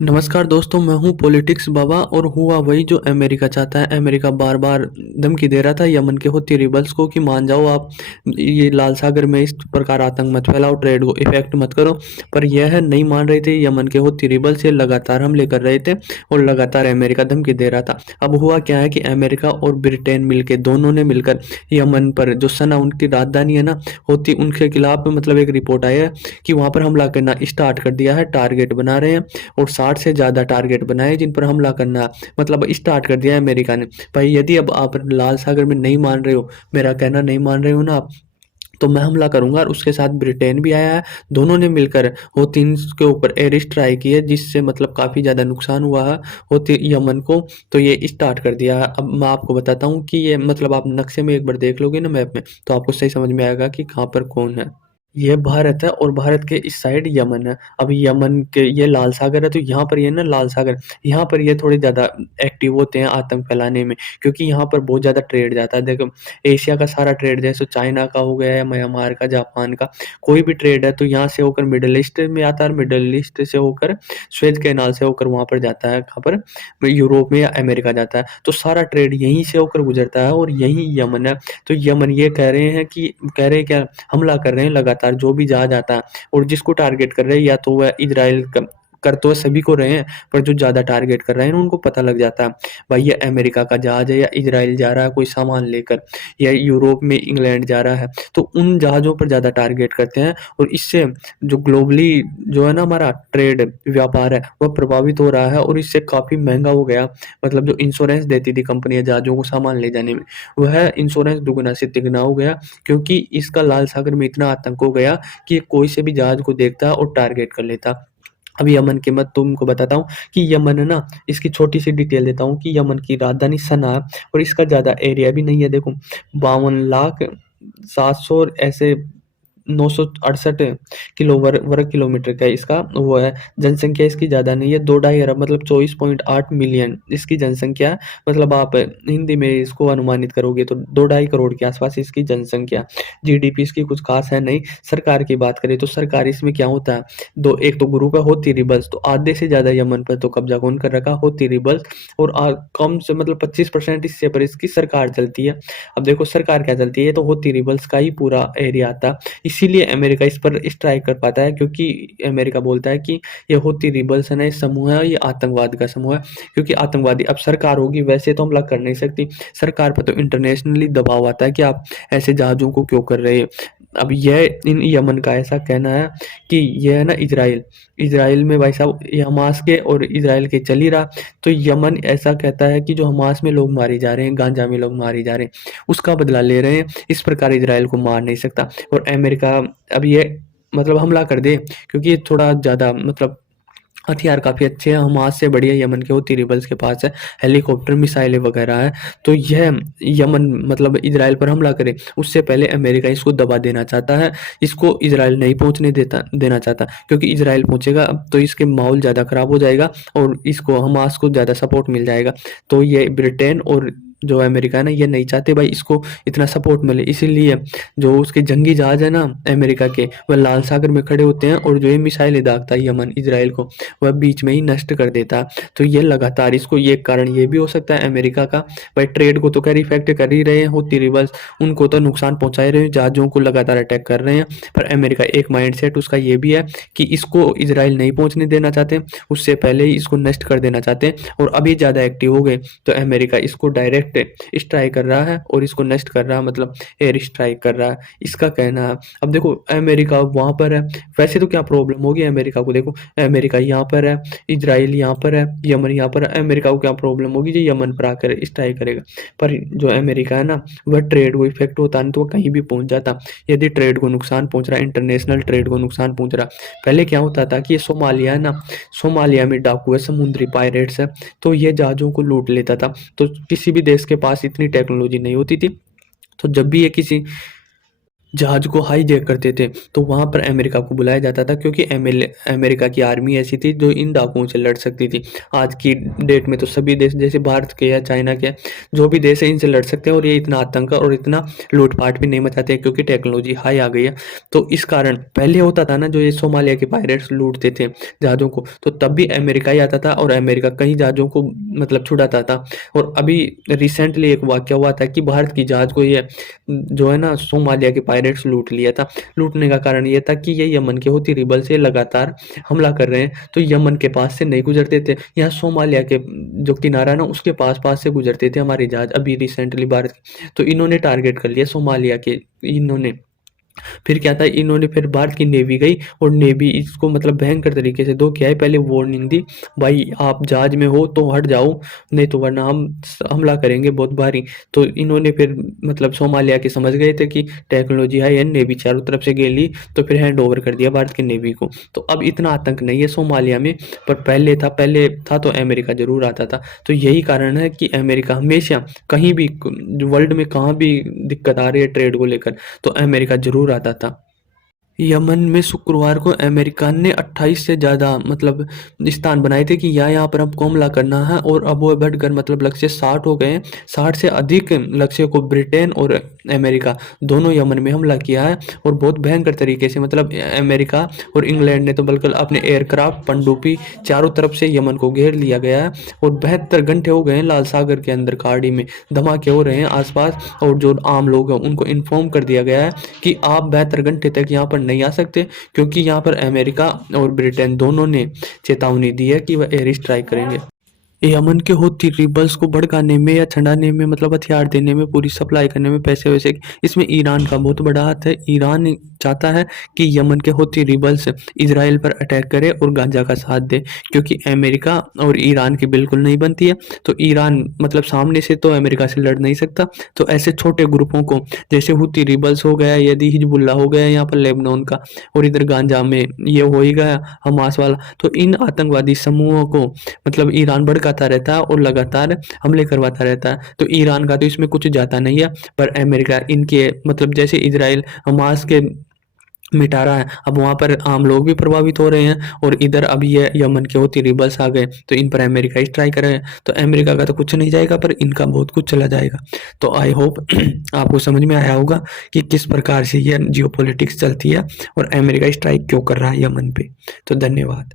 नमस्कार दोस्तों, मैं हूँ पॉलिटिक्स बाबा और हुआ वही जो अमेरिका चाहता है। अमेरिका बार-बार धमकी दे रहा था यमन के हूथी रिबल्स को कि मान जाओ आप, ये लाल सागर में इस प्रकार आतंक मत फैलाओ, ट्रेड को इफ़ेक्ट मत करो। पर यह नहीं मान रहे थे यमन के हूथी रिबल्स, ये लगातार हमले कर रहे थे और लगातार अमेरिका धमकी दे रहा था। अब हुआ क्या है कि अमेरिका और ब्रिटेन मिलके दोनों ने मिलकर यमन पर जो सना उनकी राजधानी है ना, हूथी उनके खिलाफ मतलब एक रिपोर्ट आई है कि वहाँ पर हमला करना स्टार्ट कर दिया है, टारगेट बना रहे हैं और 60 से ज़्यादा टारगेट बनाए जिन पर हमला करना मतलब स्टार्ट कर दिया है अमेरिका ने। भाई यदि अब आप लाल सागर में नहीं मान रहे हो, मेरा कहना नहीं मान रहे हो ना आप, तो मैं हमला करूँगा और उसके साथ ब्रिटेन भी आया है। दोनों ने मिलकर हूथीज़ के ऊपर एयर स्ट्राइक की है जिससे मतलब काफ़ी ज़्यादा नुकसान हुआ है हूथी यमन को, तो ये स्टार्ट कर दिया है। अब मैं आपको बताता हूँ कि ये मतलब आप नक्शे में एक बार देख लोगे ना मैप में, तो आपको सही समझ में आएगा कि कहाँ पर कौन है। ये भारत है और भारत के इस साइड यमन है। अब यमन के ये लाल सागर है, तो यहाँ पर ये ना लाल सागर, यहाँ पर ये थोड़े ज़्यादा एक्टिव होते हैं आतंक फैलाने में, क्योंकि यहाँ पर बहुत ज़्यादा ट्रेड जाता है। देखो, एशिया का सारा ट्रेड जैसे चाइना का हो गया या म्यांमार का, जापान का, कोई भी ट्रेड है तो यहाँ से होकर मिडल ईस्ट में आता है और मिडल ईस्ट से होकर स्वेज कैनाल से होकर वहाँ पर जाता है, कहाँ पर? यूरोप में या अमेरिका जाता है। तो सारा ट्रेड यहीं से होकर गुजरता है और यही यमन है। तो यमन ये कह रहे हैं क्या, हमला कर रहे हैं लगातार जो भी जहाज आता है और जिसको टारगेट कर रहे हैं, या तो वह इजराइल कर तो सभी को रहे हैं, पर जो ज़्यादा टारगेट कर रहे हैं उनको पता लग जाता है। भाई ये अमेरिका का जहाज है या इजराइल जा रहा है कोई सामान लेकर, या यूरोप में इंग्लैंड जा रहा है, तो उन जहाज़ों पर ज़्यादा टारगेट करते हैं और इससे जो ग्लोबली जो है ना हमारा ट्रेड व्यापार है वह प्रभावित हो रहा है और इससे काफ़ी महंगा हो गया। मतलब जो इंश्योरेंस देती थी कंपनियाँ जहाज़ों को सामान ले जाने में, वह इंश्योरेंस दुगना से तिगना हो गया, क्योंकि इसका लाल सागर में इतना आतंक हो गया कि कोई से भी जहाज को देखता और टारगेट कर लेता। अब यमन की मैं तुमको बताता हूँ कि यमन है ना, इसकी छोटी सी डिटेल देता हूँ कि यमन की राजधानी सना है और इसका ज़्यादा एरिया भी नहीं है। देखो, 52,700 ऐसे 968 किलो वर्ग किलोमीटर का इसका वो है। जनसंख्या इसकी ज़्यादा नहीं है, 2 ढाई अरब मतलब 24.8 मिलियन इसकी जनसंख्या है। मतलब आप हिंदी में इसको अनुमानित करोगे तो 2 ढाई करोड़ के आसपास इसकी जनसंख्या। जीडीपी इसकी कुछ खास है नहीं। सरकार की बात करें तो सरकार इसमें क्या होता है, दो एक तो ग्रुप है हूथी रिबल्स, तो आधे से ज़्यादा यमन पर तो कब्जा कौन कर रखा, हूथी रिबल्स, और कम से मतलब 25% हिस्से पर इसकी सरकार चलती है। अब देखो सरकार क्या चलती है, ये तो हूथी रिबल्स का ही पूरा एरिया आता है। इसीलिए अमेरिका इस पर स्ट्राइक कर पाता है, क्योंकि अमेरिका बोलता है कि ये हूथी रिबल्स है ना, ये समूह है, ये आतंकवाद का समूह है। क्योंकि आतंकवादी, अब सरकार होगी वैसे तो हमला कर नहीं सकती, सरकार पर तो इंटरनेशनली दबाव आता है कि आप ऐसे जहाज़ों को क्यों कर रहे हैं। अब यह इन यमन का ऐसा कहना है कि ये है ना इजराइल, इजराइल में भाई साहब ये हमास के और इजराइल के चल ही रहा। तो यमन ऐसा कहता है कि जो हमास में लोग मारे जा रहे हैं, गांजा में लोग मारे जा रहे हैं, उसका बदला ले रहे हैं, इस प्रकार इजराइल को मार नहीं सकता। और अमेरिका अब ये मतलब हमला कर दे, क्योंकि ये थोड़ा ज़्यादा मतलब हथियार काफ़ी अच्छे हैं, हमास से बढ़िया यमन के हूथी रिबल्स के पास है, हेलीकॉप्टर, मिसाइलें वगैरह है। तो यह यमन मतलब इजराइल पर हमला करे उससे पहले अमेरिका इसको दबा देना चाहता है, इसको इजराइल नहीं पहुंचने देना चाहता, क्योंकि इजराइल पहुंचेगा अब तो इसके माहौल ज़्यादा खराब हो जाएगा और इसको हमास को ज़्यादा सपोर्ट मिल जाएगा। तो ये ब्रिटेन और जो अमेरिका है ना, ये नहीं चाहते भाई इसको इतना सपोर्ट मिले, इसीलिए जो उसके जंगी जहाज है ना अमेरिका के, वह लाल सागर में खड़े होते हैं और जो ये मिसाइलें दागता है यमन इजराइल को, वह बीच में ही नष्ट कर देता है। तो ये लगातार इसको, ये कारण ये भी हो सकता है अमेरिका का, भाई ट्रेड को तो खैर इफेक्ट कर ही रहे हैं हूथी रिबल्स, उनको तो नुकसान पहुंचा ही रहे हैं, जहाजों को लगातार अटैक कर रहे हैं। पर अमेरिका एक माइंडसेट उसका ये भी है कि इसको इजराइल नहीं पहुंचने देना चाहते, उससे पहले ही इसको नष्ट कर देना चाहते हैं। और अभी ज़्यादा एक्टिव हो गए तो अमेरिका इसको डायरेक्ट स्ट्राइक कर रहा है और इसको नष्ट कर रहा है, मतलब एयर स्ट्राइक कर रहा है, इसका कहना है। अब देखो अमेरिका वहाँ पर है, वैसे तो क्या प्रॉब्लम होगी अमेरिका को, देखो अमेरिका यहाँ पर है, इजराइल यहाँ पर है, यमन यहाँ पर है, अमेरिका को क्या प्रॉब्लम होगी जो यमन पर आकर स्ट्राइक करेगा। पर जो अमेरिका है ना, वह ट्रेड को इफेक्ट होता है तो वह कहीं भी पहुंच जाता। यदि ट्रेड को नुकसान पहुंच रहा है, इंटरनेशनल ट्रेड को नुकसान पहुंच रहा, पहले क्या होता था कि ये सोमालिया है ना, सोमालिया में डाकू है, समुद्री पायरेट्स है, तो ये जहाज़ों को लूट लेता था। तो किसी भी देश के पास इतनी टेक्नोलॉजी नहीं होती थी, तो जब भी ये किसी जहाज को हाईजैक करते थे, तो वहाँ पर अमेरिका को बुलाया जाता था क्योंकि अमेरिका की आर्मी ऐसी थी जो इन डाकुओं से लड़ सकती थी। आज की डेट में तो सभी देश जैसे भारत के या चाइना के जो भी देश है इनसे लड़ सकते हैं और ये इतना आतंक और इतना लूटपाट भी नहीं मचाते हैं क्योंकि टेक्नोलॉजी हाई आ गई है। तो इस कारण पहले होता था ना जो ये सोमालिया के पायरेट्स लूटते थे जहाज़ों को, तो तब भी अमेरिका ही आता था और अमेरिका कई जहाज़ों को मतलब छुड़ाता था। और अभी रिसेंटली एक वाक़या हुआ था कि भारत की जहाज़ को ये जो है ना सोमालिया के पायरेट्स लूट लिया था। लूटने का कारण ये था कि ये यमन के हूथी रिबल से लगातार हमला कर रहे हैं, तो यमन के पास से नहीं गुज़रते थे। यहाँ सोमालिया के जो किनारा है ना उसके पास-पास से गुज़रते थे हमारे जहाज़ अभी रिसेंटली भारत के। तो इन्होंने टारगेट कर लिया सोमालिया के इन्होंने फिर क्या था इन्होंने फिर भारत की नेवी गई और नेवी इसको मतलब भयंकर तरीके से धो के आई। पहले वार्निंग दी, भाई आप जहाज में हो तो हट जाओ, नहीं तो वरना हम हमला करेंगे बहुत भारी। तो इन्होंने फिर मतलब सोमालिया के समझ गए थे कि टेक्नोलॉजी है, नेवी चारों तरफ से घेर ली, तो फिर हैंड ओवर कर दिया भारत की नेवी को। तो अब इतना आतंक नहीं है सोमालिया में, पर पहले था तो अमेरिका जरूर आता था। तो यही कारण है कि अमेरिका हमेशा कहीं भी वर्ल्ड में कहाँ भी दिक्कत आ रही है ट्रेड को लेकर तो अमेरिका जरूर आता था। यमन में शुक्रवार को अमेरिका ने 28 से ज़्यादा मतलब स्थान बनाए थे कि यहाँ पर हमको हमला करना है और अब वो बढ़कर मतलब लक्ष्य 60 हो गए हैं। 60 से अधिक लक्ष्य को ब्रिटेन और अमेरिका दोनों यमन में हमला किया है और बहुत भयंकर तरीके से मतलब अमेरिका और इंग्लैंड ने तो बल्कि अपने एयरक्राफ्ट पनडुब्बी चारों तरफ से यमन को घेर लिया गया है और 72 घंटे हो गए हैं लाल सागर के अंदर खाड़ी में धमाके हो रहे हैं आसपास और जो आम लोग हैं उनको इन्फॉर्म कर दिया गया है कि आप 72 घंटे तक यहाँ पर नहीं आ सकते क्योंकि यहाँ पर अमेरिका और ब्रिटेन दोनों ने चेतावनी दी है कि वह एयर स्ट्राइक करेंगे। यमन के हूथी रिबल्स को भड़काने में या छड़ाने में मतलब हथियार देने में पूरी सप्लाई करने में पैसे वैसे इसमें ईरान का बहुत बड़ा हाथ है। ईरान चाहता है कि यमन के हूथी रिबल्स इजराइल पर अटैक करे और गाजा का साथ दे क्योंकि अमेरिका और ईरान की बिल्कुल नहीं बनती है। तो ईरान मतलब सामने से तो अमेरिका से लड़ नहीं सकता, तो ऐसे छोटे ग्रुपों को जैसे हूथी रिबल्स हो गया यदि हिजबुल्ला हो गया यहाँ पर लेबनान का और इधर गांजा में ये हो ही गया हमास वाला, तो इन आतंकवादी समूहों को मतलब ईरान भड़काता रहता है और लगातार हमले करवाता रहता है। तो ईरान का तो इसमें कुछ जाता नहीं है, पर अमेरिका इनके मतलब जैसे इजराइल हमास के मिटा रहा है, अब वहाँ पर आम लोग भी प्रभावित हो रहे हैं और इधर अभी ये यमन के हूथी रिबल्स आ गए तो इन पर अमेरिका स्ट्राइक कर रहे हैं। तो अमेरिका का तो कुछ नहीं जाएगा पर इनका बहुत कुछ चला जाएगा। तो आई होप आपको समझ में आया होगा कि किस प्रकार से ये जियोपॉलिटिक्स चलती है और अमेरिका स्ट्राइक क्यों कर रहा है यमन पे। तो धन्यवाद।